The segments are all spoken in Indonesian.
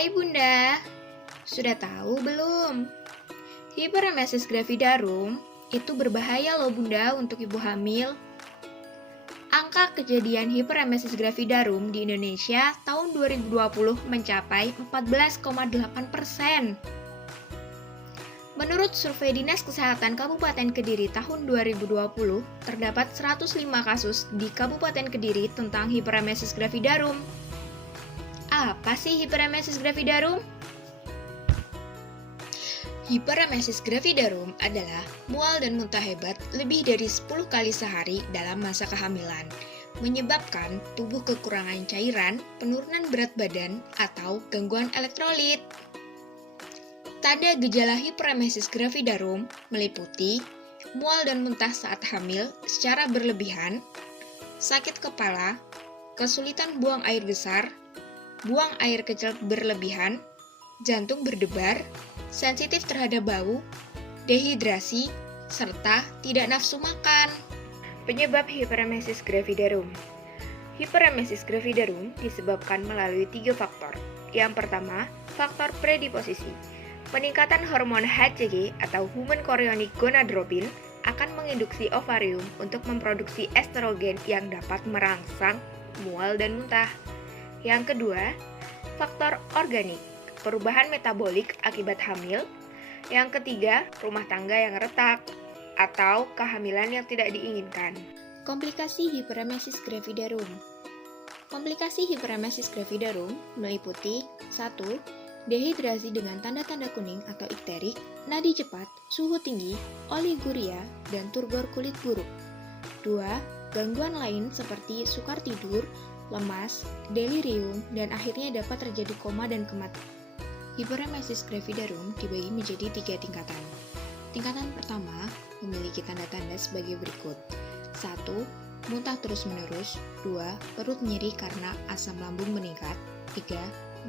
Hai Bunda, sudah tahu belum? Hiperemesis gravidarum itu berbahaya loh Bunda untuk ibu hamil. Angka kejadian hiperemesis gravidarum di Indonesia tahun 2020 mencapai 14,8%. Menurut survei Dinas Kesehatan Kabupaten Kediri tahun 2020, terdapat 105 kasus di Kabupaten Kediri tentang hiperemesis gravidarum. Apa sih hiperemesis gravidarum? Hiperemesis gravidarum adalah mual dan muntah hebat lebih dari 10 kali sehari dalam masa kehamilan, menyebabkan tubuh kekurangan cairan, penurunan berat badan, atau gangguan elektrolit. Tanda gejala hiperemesis gravidarum meliputi mual dan muntah saat hamil secara berlebihan, sakit kepala, kesulitan buang air besar, buang air kecil berlebihan, jantung berdebar, sensitif terhadap bau, dehidrasi, serta tidak nafsu makan. Penyebab hiperemesis gravidarum. Hiperemesis gravidarum disebabkan melalui 3 faktor. Yang pertama, faktor predisposisi. Peningkatan hormon HCG atau Human Chorionic Gonadotropin akan menginduksi ovarium untuk memproduksi estrogen yang dapat merangsang mual dan muntah. Yang kedua, faktor organik, perubahan metabolik akibat hamil. Yang ketiga, rumah tangga yang retak atau kehamilan yang tidak diinginkan. Komplikasi hiperemesis gravidarum. Komplikasi hiperemesis gravidarum meliputi 1. Dehidrasi dengan tanda-tanda kuning atau ikterik, nadi cepat, suhu tinggi, oliguria, dan turgor kulit buruk. 2. Gangguan lain seperti sukar tidur, lemas, delirium, dan akhirnya dapat terjadi koma dan kematian. Hiperemesis gravidarum dibagi menjadi 3 tingkatan. Tingkatan pertama memiliki tanda-tanda sebagai berikut. 1. Muntah terus-menerus. 2. Perut nyeri karena asam lambung meningkat. 3.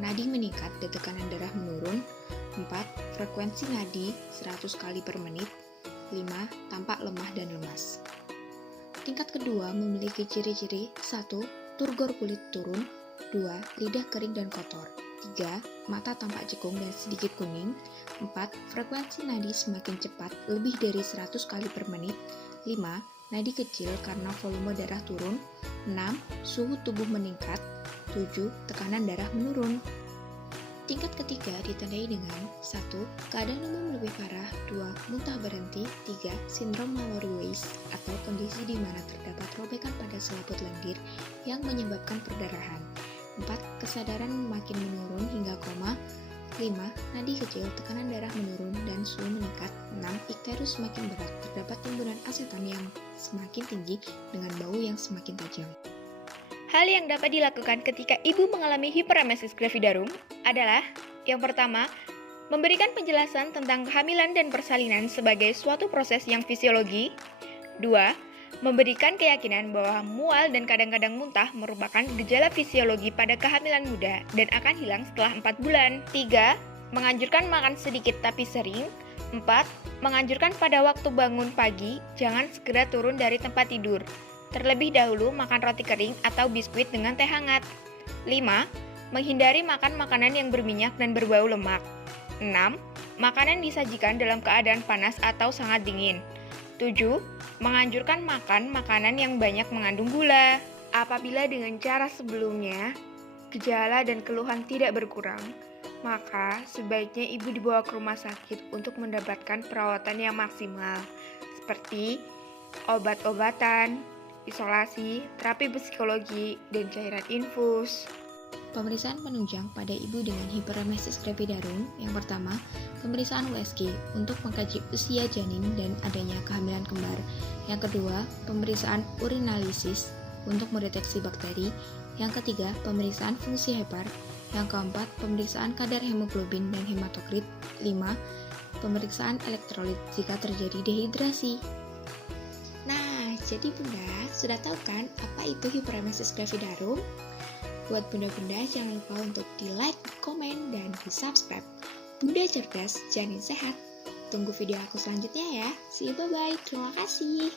Nadi meningkat dan tekanan darah menurun. 4. Frekuensi nadi 100 kali per menit. 5. Tampak lemah dan lemas. Tingkat kedua memiliki ciri-ciri 1. Turgor kulit turun. 2. Lidah kering dan kotor. 3. Mata tampak cekung dan sedikit kuning. 4. Frekuensi nadi semakin cepat, lebih dari 100 kali per menit. 5. Nadi kecil karena volume darah turun. 6. Suhu tubuh meningkat. 7. Tekanan darah menurun. Tingkat ketiga ditandai dengan 1. Keadaan umum lebih parah. 2. Muntah berhenti. 3. Sindrom Mallory-Weiss atau kondisi di mana terdapat robekan pada selaput lendir yang menyebabkan perdarahan. 4. Kesadaran makin menurun hingga koma. 5. Nadi kecil, tekanan darah menurun, dan suhu meningkat. 6. Ikterus semakin berat, terdapat timbunan aseton yang semakin tinggi dengan bau yang semakin tajam. Hal yang dapat dilakukan ketika ibu mengalami hiperemesis gravidarum adalah yang pertama, memberikan penjelasan tentang kehamilan dan persalinan sebagai suatu proses yang fisiologi. 2. Memberikan keyakinan bahwa mual dan kadang-kadang muntah merupakan gejala fisiologi pada kehamilan muda dan akan hilang setelah 4 bulan. 3. Menganjurkan makan sedikit tapi sering. 4. Menganjurkan pada waktu bangun pagi, jangan segera turun dari tempat tidur. Terlebih dahulu makan roti kering atau biskuit dengan teh hangat. 5. Menghindari makan makanan yang berminyak dan berbau lemak. 6. Makanan disajikan dalam keadaan panas atau sangat dingin. 7. Menganjurkan makan makanan yang banyak mengandung gula. Apabila dengan cara sebelumnya, gejala dan keluhan tidak berkurang, maka sebaiknya ibu dibawa ke rumah sakit untuk mendapatkan perawatan yang maksimal, seperti obat-obatan, isolasi, terapi psikologi, dan cairan infus. Pemeriksaan penunjang pada ibu dengan hiperemesis gravidarum. Yang pertama, pemeriksaan USG untuk mengkaji usia janin dan adanya kehamilan kembar. Yang kedua, pemeriksaan urinalisis untuk mendeteksi bakteri. Yang ketiga, pemeriksaan fungsi hepar. Yang keempat, pemeriksaan kadar hemoglobin dan hematokrit. 5. Pemeriksaan elektrolit jika terjadi dehidrasi. Nah, jadi Bunda, sudah tahu kan apa itu hiperemesis gravidarum? Buat bunda-bunda jangan lupa untuk di-like, komen, dan di-subscribe. Bunda cerdas, janin sehat. Tunggu video aku selanjutnya ya. See you, bye-bye. Terima kasih.